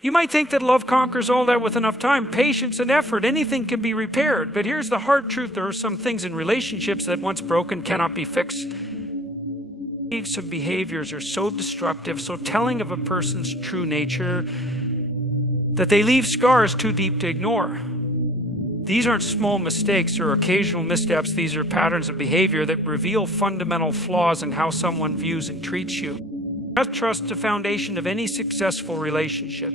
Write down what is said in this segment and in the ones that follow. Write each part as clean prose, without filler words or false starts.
You might think that love conquers all that with enough time, patience, and effort. Anything can be repaired. But here's the hard truth. There are some things in relationships that once broken cannot be fixed. Some behaviors are so destructive, so telling of a person's true nature, that they leave scars too deep to ignore. These aren't small mistakes or occasional missteps. These are patterns of behavior that reveal fundamental flaws in how someone views and treats you. Trust is the foundation of any successful relationship.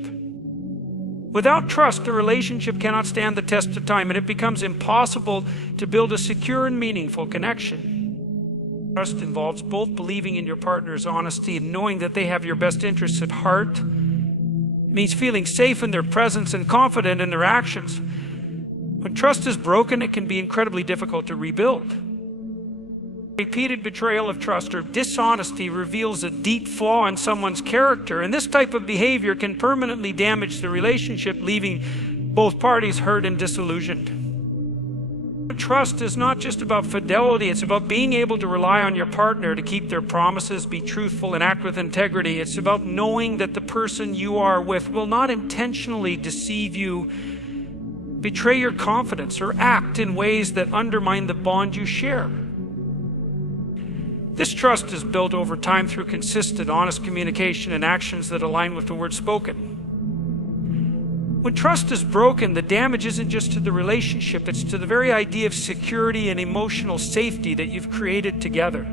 Without trust, a relationship cannot stand the test of time, and it becomes impossible to build a secure and meaningful connection. Trust involves both believing in your partner's honesty and knowing that they have your best interests at heart. It means feeling safe in their presence and confident in their actions. When trust is broken, it can be incredibly difficult to rebuild. Repeated betrayal of trust or dishonesty reveals a deep flaw in someone's character, and this type of behavior can permanently damage the relationship, leaving both parties hurt and disillusioned. Trust is not just about fidelity, it's about being able to rely on your partner to keep their promises, be truthful, and act with integrity. It's about knowing that the person you are with will not intentionally deceive you, betray your confidence, or act in ways that undermine the bond you share. This trust is built over time through consistent, honest communication and actions that align with the words spoken. When trust is broken, the damage isn't just to the relationship, it's to the very idea of security and emotional safety that you've created together.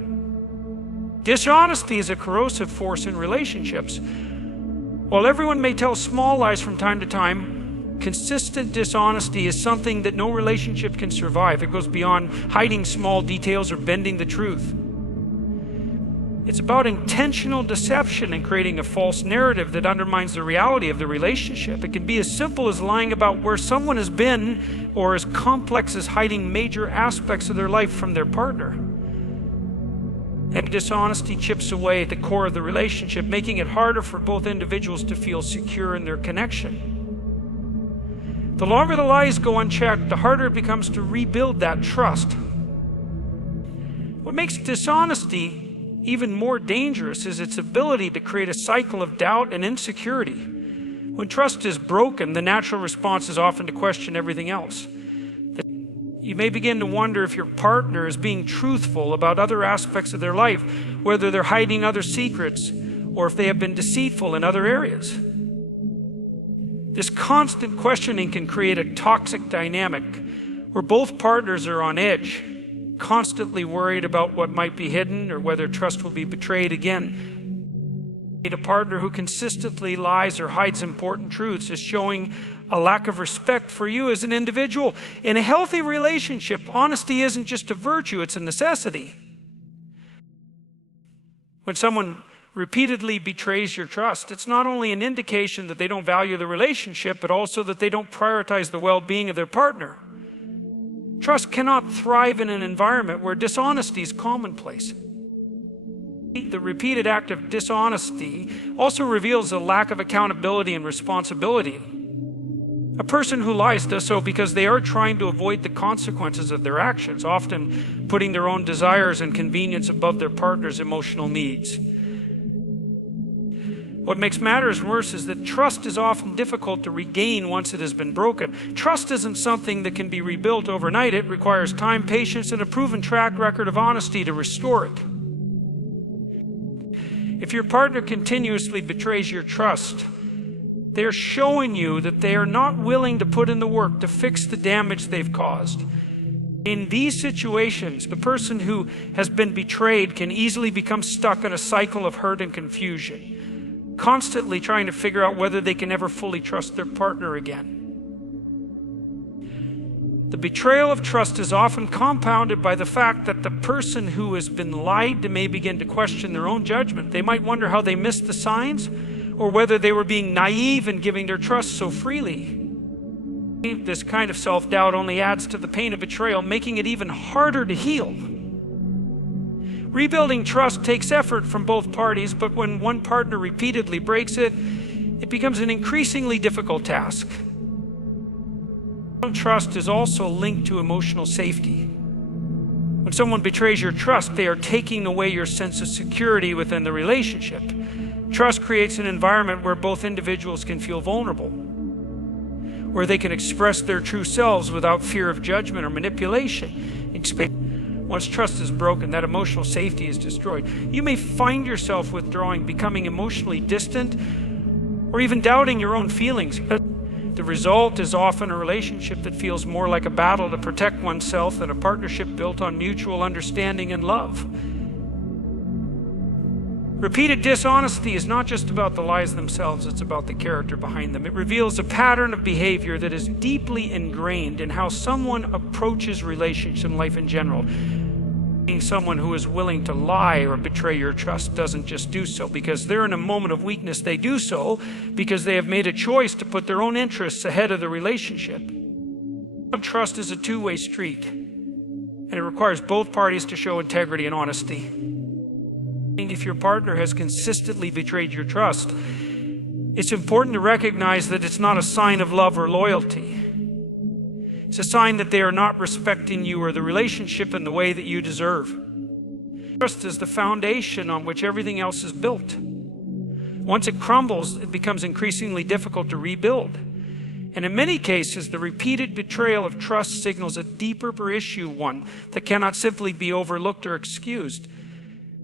Dishonesty is a corrosive force in relationships. While everyone may tell small lies from time to time, consistent dishonesty is something that no relationship can survive. It goes beyond hiding small details or bending the truth. It's about intentional deception and creating a false narrative that undermines the reality of the relationship. It can be as simple as lying about where someone has been, or as complex as hiding major aspects of their life from their partner. And dishonesty chips away at the core of the relationship, making it harder for both individuals to feel secure in their connection. The longer the lies go unchecked, the harder it becomes to rebuild that trust. What makes dishonesty even more dangerous is its ability to create a cycle of doubt and insecurity. When trust is broken, the natural response is often to question everything else. You may begin to wonder if your partner is being truthful about other aspects of their life, whether they're hiding other secrets, or if they have been deceitful in other areas. This constant questioning can create a toxic dynamic where both partners are on edge, constantly worried about what might be hidden or whether trust will be betrayed again. A partner who consistently lies or hides important truths is showing a lack of respect for you as an individual. In a healthy relationship, honesty isn't just a virtue, it's a necessity. When someone repeatedly betrays your trust, it's not only an indication that they don't value the relationship, but also that they don't prioritize the well-being of their partner. Trust cannot thrive in an environment where dishonesty is commonplace. The repeated act of dishonesty also reveals a lack of accountability and responsibility. A person who lies does so because they are trying to avoid the consequences of their actions, often putting their own desires and convenience above their partner's emotional needs. What makes matters worse is that trust is often difficult to regain once it has been broken. Trust isn't something that can be rebuilt overnight. It requires time, patience, and a proven track record of honesty to restore it. If your partner continuously betrays your trust, they're showing you that they are not willing to put in the work to fix the damage they've caused. In these situations, the person who has been betrayed can easily become stuck in a cycle of hurt and confusion, constantly trying to figure out whether they can ever fully trust their partner again. The betrayal of trust is often compounded by the fact that the person who has been lied to may begin to question their own judgment. They might wonder how they missed the signs, or whether they were being naive in giving their trust so freely. This kind of self-doubt only adds to the pain of betrayal, making it even harder to heal. Rebuilding trust takes effort from both parties, but when one partner repeatedly breaks it, it becomes an increasingly difficult task. Trust is also linked to emotional safety. When someone betrays your trust, they are taking away your sense of security within the relationship. Trust creates an environment where both individuals can feel vulnerable, where they can express their true selves without fear of judgment or manipulation. Once trust is broken, that emotional safety is destroyed. You may find yourself withdrawing, becoming emotionally distant, or even doubting your own feelings. The result is often a relationship that feels more like a battle to protect oneself than a partnership built on mutual understanding and love. Repeated dishonesty is not just about the lies themselves, it's about the character behind them. It reveals a pattern of behavior that is deeply ingrained in how someone approaches relationships and life in general. Being someone who is willing to lie or betray your trust doesn't just do so because they're in a moment of weakness. They do so because they have made a choice to put their own interests ahead of the relationship. Trust is a two-way street, and it requires both parties to show integrity and honesty. If your partner has consistently betrayed your trust, it's important to recognize that it's not a sign of love or loyalty. It's a sign that they are not respecting you or the relationship in the way that you deserve. Trust is the foundation on which everything else is built. Once it crumbles, it becomes increasingly difficult to rebuild. And in many cases, the repeated betrayal of trust signals a deeper issue, one that cannot simply be overlooked or excused.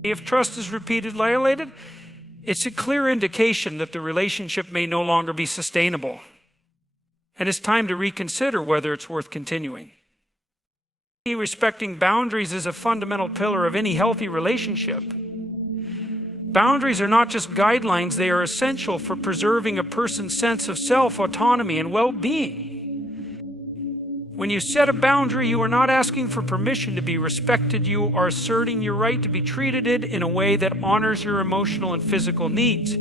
If trust is repeatedly violated, it's a clear indication that the relationship may no longer be sustainable. And it's time to reconsider whether it's worth continuing. Respecting boundaries is a fundamental pillar of any healthy relationship. Boundaries are not just guidelines, they are essential for preserving a person's sense of self, autonomy, and well-being. When you set a boundary, you are not asking for permission to be respected. You are asserting your right to be treated in a way that honors your emotional and physical needs.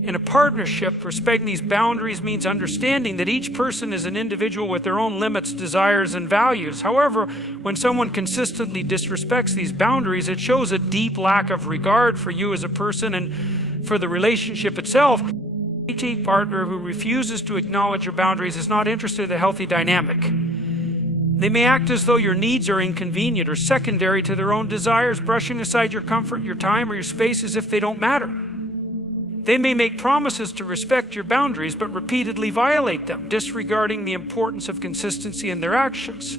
In a partnership, respecting these boundaries means understanding that each person is an individual with their own limits, desires, and values. However, when someone consistently disrespects these boundaries, it shows a deep lack of regard for you as a person and for the relationship itself. Each partner who refuses to acknowledge your boundaries is not interested in a healthy dynamic. They may act as though your needs are inconvenient or secondary to their own desires, brushing aside your comfort, your time, or your space as if they don't matter. They may make promises to respect your boundaries, but repeatedly violate them, disregarding the importance of consistency in their actions.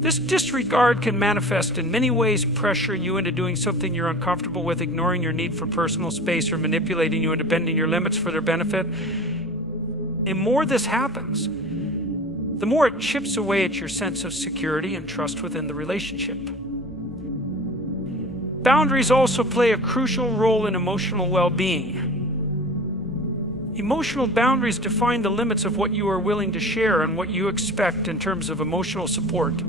This disregard can manifest in many ways, pressuring you into doing something you're uncomfortable with, ignoring your need for personal space, or manipulating you into bending your limits for their benefit. The more this happens, the more it chips away at your sense of security and trust within the relationship. Boundaries also play a crucial role in emotional well-being. Emotional boundaries define the limits of what you are willing to share and what you expect in terms of emotional support.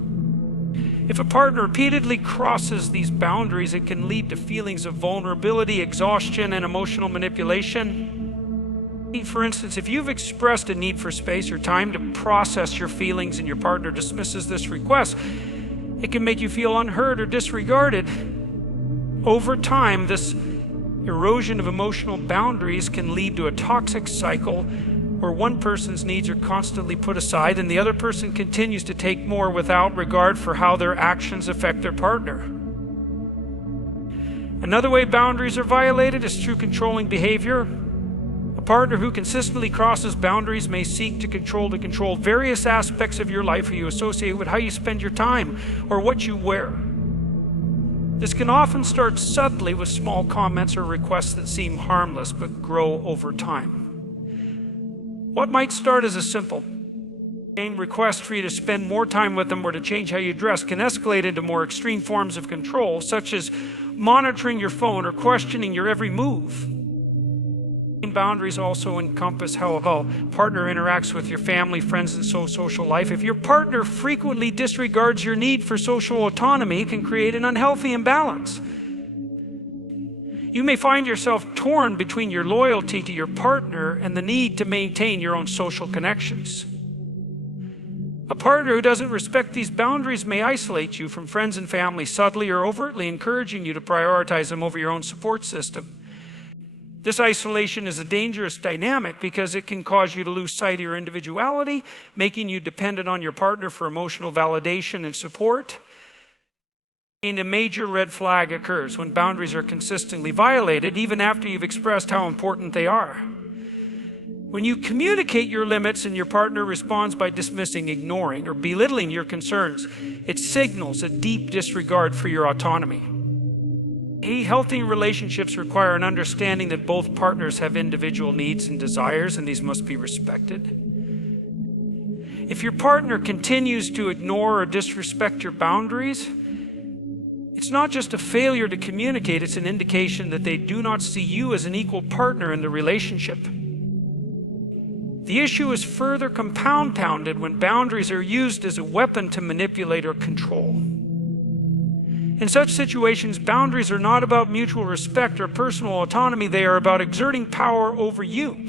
If a partner repeatedly crosses these boundaries, it can lead to feelings of vulnerability, exhaustion, and emotional manipulation. For instance, if you've expressed a need for space or time to process your feelings and your partner dismisses this request, it can make you feel unheard or disregarded. Over time, this erosion of emotional boundaries can lead to a toxic cycle where one person's needs are constantly put aside and the other person continues to take more without regard for how their actions affect their partner. Another way boundaries are violated is through controlling behavior. A partner who consistently crosses boundaries may seek to control various aspects of your life you associate with how you spend your time or what you wear. This can often start subtly with small comments or requests that seem harmless but grow over time. What might start as a simple request for you to spend more time with them or to change how you dress can escalate into more extreme forms of control, such as monitoring your phone or questioning your every move. Boundaries also encompass how a partner interacts with your family, friends, and social life. If your partner frequently disregards your need for social autonomy, it can create an unhealthy imbalance. You may find yourself torn between your loyalty to your partner and the need to maintain your own social connections. A partner who doesn't respect these boundaries may isolate you from friends and family, subtly or overtly encouraging you to prioritize them over your own support system. This isolation is a dangerous dynamic because it can cause you to lose sight of your individuality, making you dependent on your partner for emotional validation and support. And a major red flag occurs when boundaries are consistently violated, even after you've expressed how important they are. When you communicate your limits and your partner responds by dismissing, ignoring, or belittling your concerns, it signals a deep disregard for your autonomy. Healthy relationships require an understanding that both partners have individual needs and desires, and these must be respected. If your partner continues to ignore or disrespect your boundaries, it's not just a failure to communicate, it's an indication that they do not see you as an equal partner in the relationship. The issue is further compounded when boundaries are used as a weapon to manipulate or control. In such situations, boundaries are not about mutual respect or personal autonomy, they are about exerting power over you.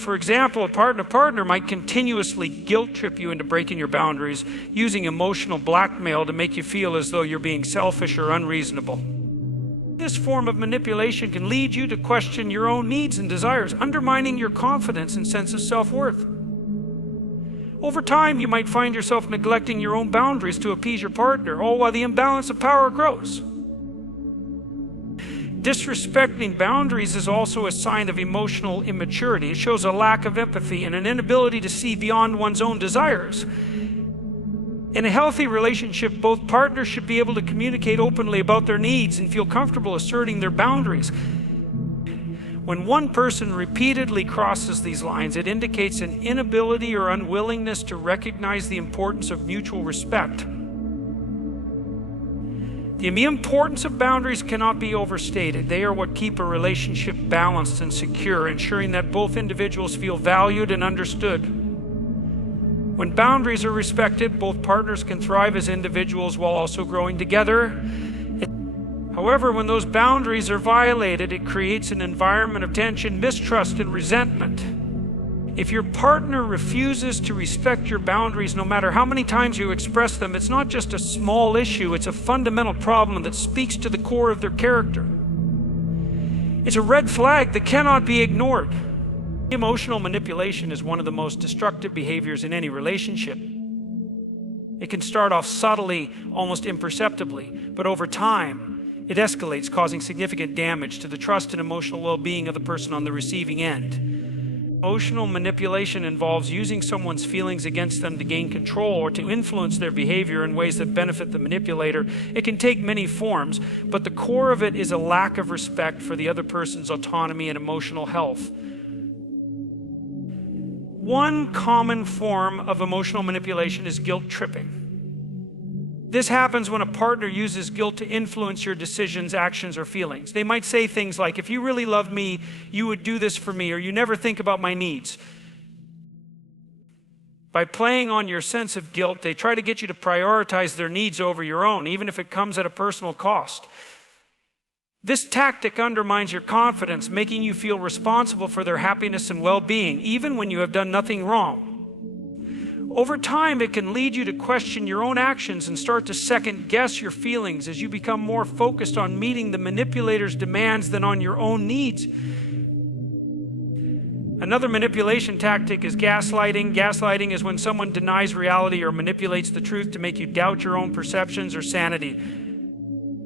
For example, a partner might continuously guilt trip you into breaking your boundaries, using emotional blackmail to make you feel as though you're being selfish or unreasonable. This form of manipulation can lead you to question your own needs and desires, undermining your confidence and sense of self-worth. Over time, you might find yourself neglecting your own boundaries to appease your partner, all while the imbalance of power grows. Disrespecting boundaries is also a sign of emotional immaturity. It shows a lack of empathy and an inability to see beyond one's own desires. In a healthy relationship, both partners should be able to communicate openly about their needs and feel comfortable asserting their boundaries. When one person repeatedly crosses these lines, it indicates an inability or unwillingness to recognize the importance of mutual respect. The importance of boundaries cannot be overstated. They are what keep a relationship balanced and secure, ensuring that both individuals feel valued and understood. When boundaries are respected, both partners can thrive as individuals while also growing together. However, when those boundaries are violated, it creates an environment of tension, mistrust, and resentment. If your partner refuses to respect your boundaries, no matter how many times you express them, it's not just a small issue, it's a fundamental problem that speaks to the core of their character. It's a red flag that cannot be ignored. Emotional manipulation is one of the most destructive behaviors in any relationship. It can start off subtly, almost imperceptibly, but over time, it escalates, causing significant damage to the trust and emotional well-being of the person on the receiving end. Emotional manipulation involves using someone's feelings against them to gain control or to influence their behavior in ways that benefit the manipulator. It can take many forms, but the core of it is a lack of respect for the other person's autonomy and emotional health. One common form of emotional manipulation is guilt tripping. This happens when a partner uses guilt to influence your decisions, actions, or feelings. They might say things like, if you really love me, you would do this for me, or you never think about my needs. By playing on your sense of guilt, they try to get you to prioritize their needs over your own, even if it comes at a personal cost. This tactic undermines your confidence, making you feel responsible for their happiness and well-being, even when you have done nothing wrong. Over time, it can lead you to question your own actions and start to second-guess your feelings as you become more focused on meeting the manipulator's demands than on your own needs. Another manipulation tactic is gaslighting. Gaslighting is when someone denies reality or manipulates the truth to make you doubt your own perceptions or sanity.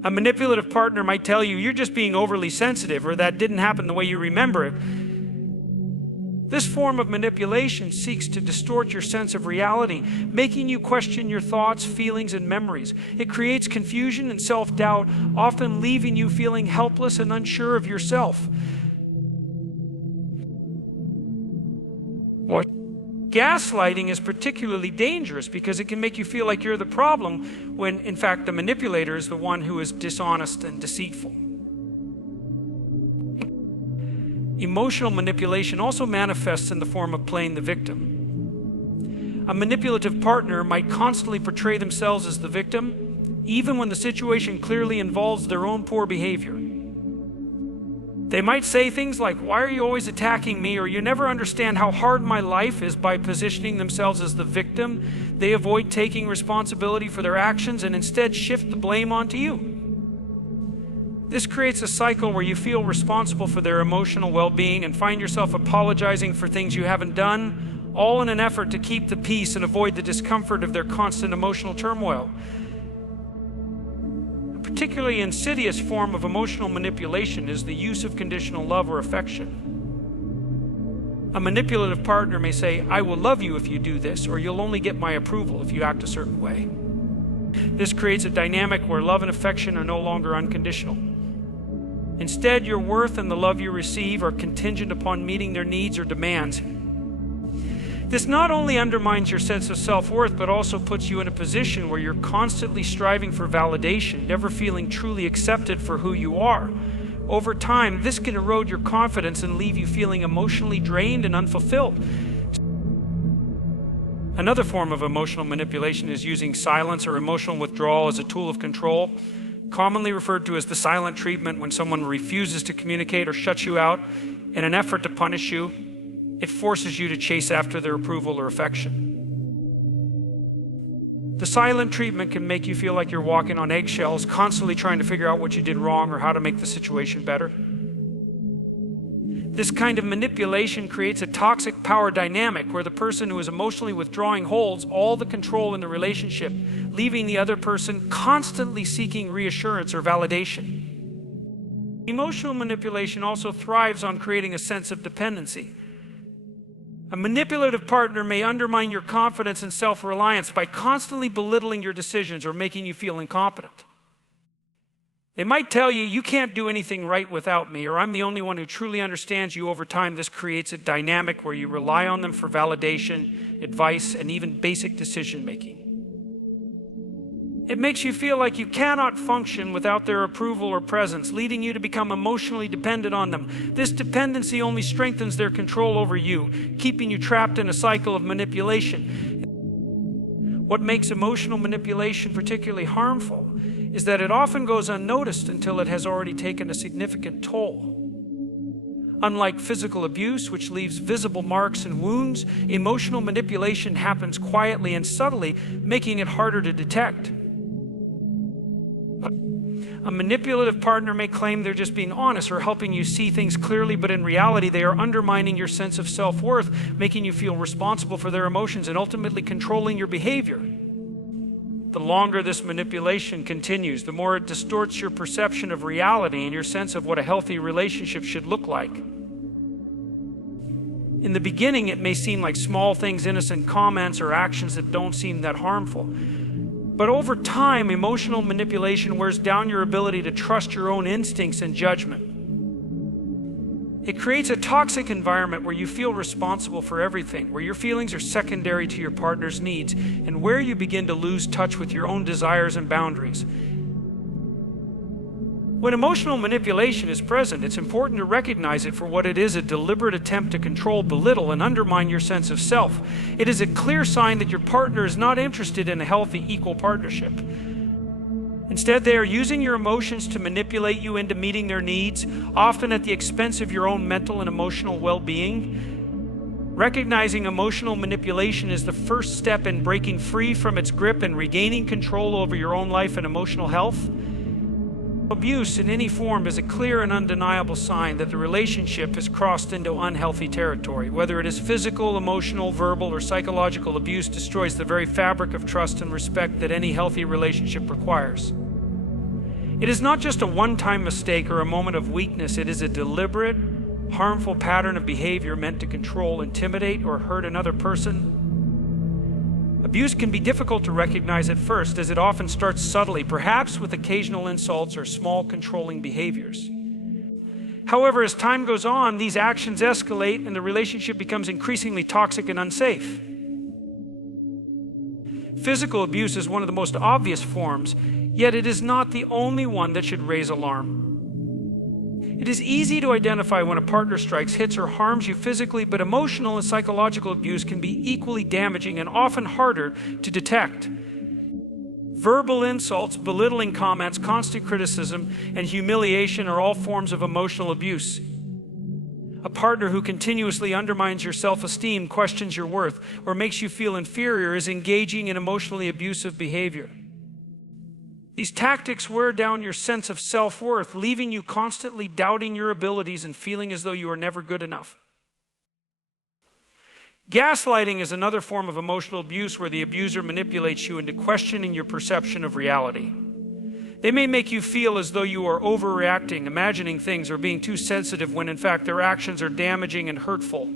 A manipulative partner might tell you, you're just being overly sensitive, or that didn't happen the way you remember it. This form of manipulation seeks to distort your sense of reality, making you question your thoughts, feelings, and memories. It creates confusion and self-doubt, often leaving you feeling helpless and unsure of yourself. Gaslighting is particularly dangerous because it can make you feel like you're the problem when, in fact, the manipulator is the one who is dishonest and deceitful. Emotional manipulation also manifests in the form of playing the victim. A manipulative partner might constantly portray themselves as the victim, even when the situation clearly involves their own poor behavior. They might say things like, "Why are you always attacking me?" or "You never understand how hard my life is." By positioning themselves as the victim, they avoid taking responsibility for their actions and instead shift the blame onto you. This creates a cycle where you feel responsible for their emotional well-being and find yourself apologizing for things you haven't done, all in an effort to keep the peace and avoid the discomfort of their constant emotional turmoil. particularly insidious form of emotional manipulation is the use of conditional love or affection. A manipulative partner may say, "I will love you if you do this," or "You'll only get my approval if you act a certain way." This creates a dynamic where love and affection are no longer unconditional. Instead, your worth and the love you receive are contingent upon meeting their needs or demands. This not only undermines your sense of self-worth, but also puts you in a position where you're constantly striving for validation, never feeling truly accepted for who you are. Over time, this can erode your confidence and leave you feeling emotionally drained and unfulfilled. Another form of emotional manipulation is using silence or emotional withdrawal as a tool of control, commonly referred to as the silent treatment. When someone refuses to communicate or shuts you out in an effort to punish you, it forces you to chase after their approval or affection. The silent treatment can make you feel like you're walking on eggshells, constantly trying to figure out what you did wrong or how to make the situation better. This kind of manipulation creates a toxic power dynamic where the person who is emotionally withdrawing holds all the control in the relationship, leaving the other person constantly seeking reassurance or validation. Emotional manipulation also thrives on creating a sense of dependency. A manipulative partner may undermine your confidence and self-reliance by constantly belittling your decisions or making you feel incompetent. They might tell you, "You can't do anything right without me," or "I'm the only one who truly understands you." Over time, this creates a dynamic where you rely on them for validation, advice, and even basic decision-making. It makes you feel like you cannot function without their approval or presence, leading you to become emotionally dependent on them. This dependency only strengthens their control over you, keeping you trapped in a cycle of manipulation. What makes emotional manipulation particularly harmful is that it often goes unnoticed until it has already taken a significant toll. Unlike physical abuse, which leaves visible marks and wounds, emotional manipulation happens quietly and subtly, making it harder to detect. A manipulative partner may claim they're just being honest or helping you see things clearly, but in reality, they are undermining your sense of self-worth, making you feel responsible for their emotions and ultimately controlling your behavior. The longer this manipulation continues, the more it distorts your perception of reality and your sense of what a healthy relationship should look like. In the beginning, it may seem like small things, innocent comments or actions that don't seem that harmful. But over time, emotional manipulation wears down your ability to trust your own instincts and judgment. It creates a toxic environment where you feel responsible for everything, where your feelings are secondary to your partner's needs, and where you begin to lose touch with your own desires and boundaries. When emotional manipulation is present, it's important to recognize it for what it is: a deliberate attempt to control, belittle, and undermine your sense of self. It is a clear sign that your partner is not interested in a healthy, equal partnership. Instead, they are using your emotions to manipulate you into meeting their needs, often at the expense of your own mental and emotional well-being. Recognizing emotional manipulation is the first step in breaking free from its grip and regaining control over your own life and emotional health. Abuse in any form is a clear and undeniable sign that the relationship has crossed into unhealthy territory. Whether it is physical, emotional, verbal, or psychological abuse, destroys the very fabric of trust and respect that any healthy relationship requires. It is not just a one-time mistake or a moment of weakness. It is a deliberate, harmful pattern of behavior meant to control, intimidate, or hurt another person. Abuse can be difficult to recognize at first, as it often starts subtly, perhaps with occasional insults or small controlling behaviors. However, as time goes on, these actions escalate and the relationship becomes increasingly toxic and unsafe. Physical abuse is one of the most obvious forms, yet it is not the only one that should raise alarm. It is easy to identify when a partner strikes, hits, or harms you physically, but emotional and psychological abuse can be equally damaging and often harder to detect. Verbal insults, belittling comments, constant criticism, and humiliation are all forms of emotional abuse. A partner who continuously undermines your self-esteem, questions your worth, or makes you feel inferior is engaging in emotionally abusive behavior. These tactics wear down your sense of self-worth, leaving you constantly doubting your abilities and feeling as though you are never good enough. Gaslighting is another form of emotional abuse where the abuser manipulates you into questioning your perception of reality. They may make you feel as though you are overreacting, imagining things, or being too sensitive when in fact their actions are damaging and hurtful.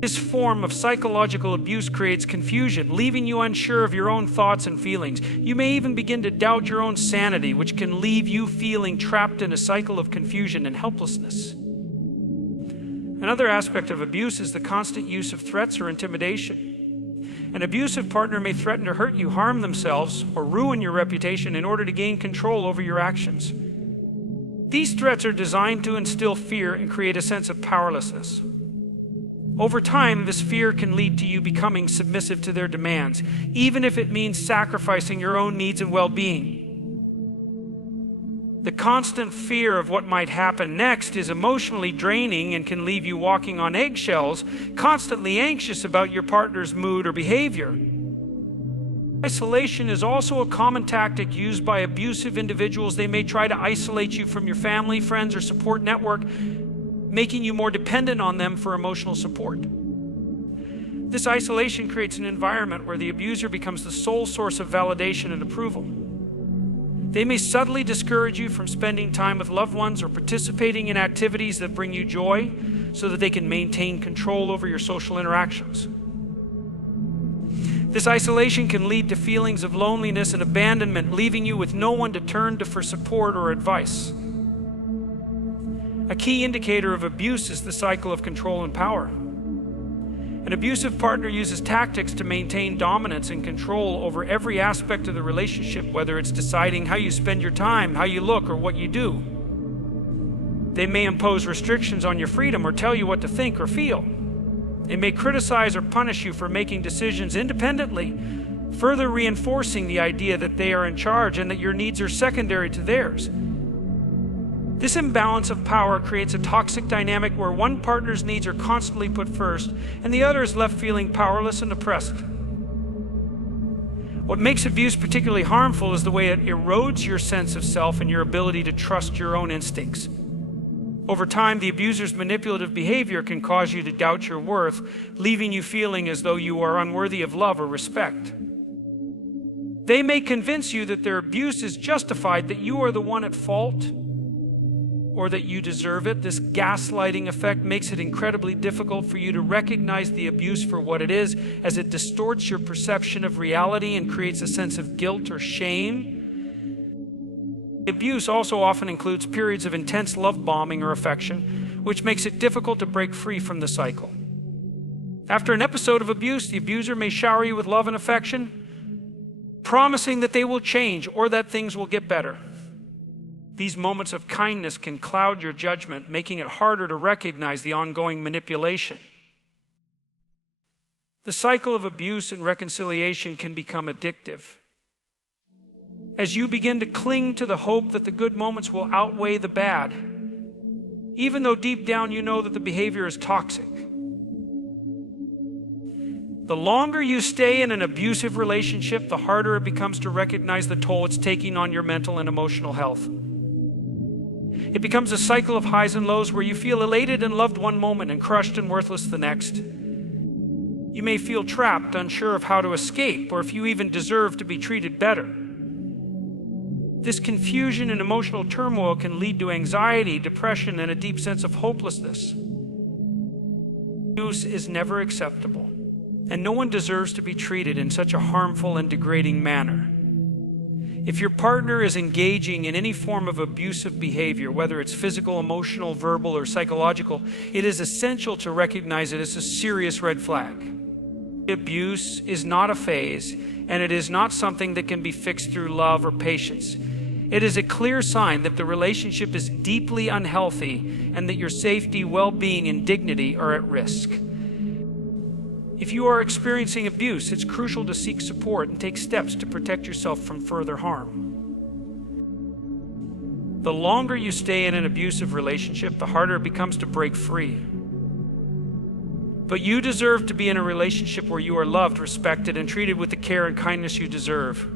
This form of psychological abuse creates confusion, leaving you unsure of your own thoughts and feelings. You may even begin to doubt your own sanity, which can leave you feeling trapped in a cycle of confusion and helplessness. Another aspect of abuse is the constant use of threats or intimidation. An abusive partner may threaten to hurt you, harm themselves, or ruin your reputation in order to gain control over your actions. These threats are designed to instill fear and create a sense of powerlessness. Over time, this fear can lead to you becoming submissive to their demands, even if it means sacrificing your own needs and well-being. The constant fear of what might happen next is emotionally draining and can leave you walking on eggshells, constantly anxious about your partner's mood or behavior. Isolation is also a common tactic used by abusive individuals. They may try to isolate you from your family, friends, or support network, making you more dependent on them for emotional support. This isolation creates an environment where the abuser becomes the sole source of validation and approval. They may subtly discourage you from spending time with loved ones or participating in activities that bring you joy so that they can maintain control over your social interactions. This isolation can lead to feelings of loneliness and abandonment, leaving you with no one to turn to for support or advice. A key indicator of abuse is the cycle of control and power. An abusive partner uses tactics to maintain dominance and control over every aspect of the relationship, whether it's deciding how you spend your time, how you look, or what you do. They may impose restrictions on your freedom or tell you what to think or feel. They may criticize or punish you for making decisions independently, further reinforcing the idea that they are in charge and that your needs are secondary to theirs. This imbalance of power creates a toxic dynamic where one partner's needs are constantly put first and the other is left feeling powerless and oppressed. What makes abuse particularly harmful is the way it erodes your sense of self and your ability to trust your own instincts. Over time, the abuser's manipulative behavior can cause you to doubt your worth, leaving you feeling as though you are unworthy of love or respect. They may convince you that their abuse is justified, that you are the one at fault, or that you deserve it. This gaslighting effect makes it incredibly difficult for you to recognize the abuse for what it is, as it distorts your perception of reality and creates a sense of guilt or shame. Abuse also often includes periods of intense love bombing or affection, which makes it difficult to break free from the cycle. After an episode of abuse, the abuser may shower you with love and affection, promising that they will change or that things will get better. These moments of kindness can cloud your judgment, making it harder to recognize the ongoing manipulation. The cycle of abuse and reconciliation can become addictive. As you begin to cling to the hope that the good moments will outweigh the bad, even though deep down you know that the behavior is toxic. The longer you stay in an abusive relationship, the harder it becomes to recognize the toll it's taking on your mental and emotional health. It becomes a cycle of highs and lows where you feel elated and loved one moment and crushed and worthless the next. You may feel trapped, unsure of how to escape, or if you even deserve to be treated better. This confusion and emotional turmoil can lead to anxiety, depression, and a deep sense of hopelessness. Abuse is never acceptable, and no one deserves to be treated in such a harmful and degrading manner. If your partner is engaging in any form of abusive behavior, whether it's physical, emotional, verbal, or psychological, it is essential to recognize it as a serious red flag. Abuse is not a phase, and it is not something that can be fixed through love or patience. It is a clear sign that the relationship is deeply unhealthy and that your safety, well-being, and dignity are at risk. If you are experiencing abuse, it's crucial to seek support and take steps to protect yourself from further harm. The longer you stay in an abusive relationship, the harder it becomes to break free. But you deserve to be in a relationship where you are loved, respected, and treated with the care and kindness you deserve.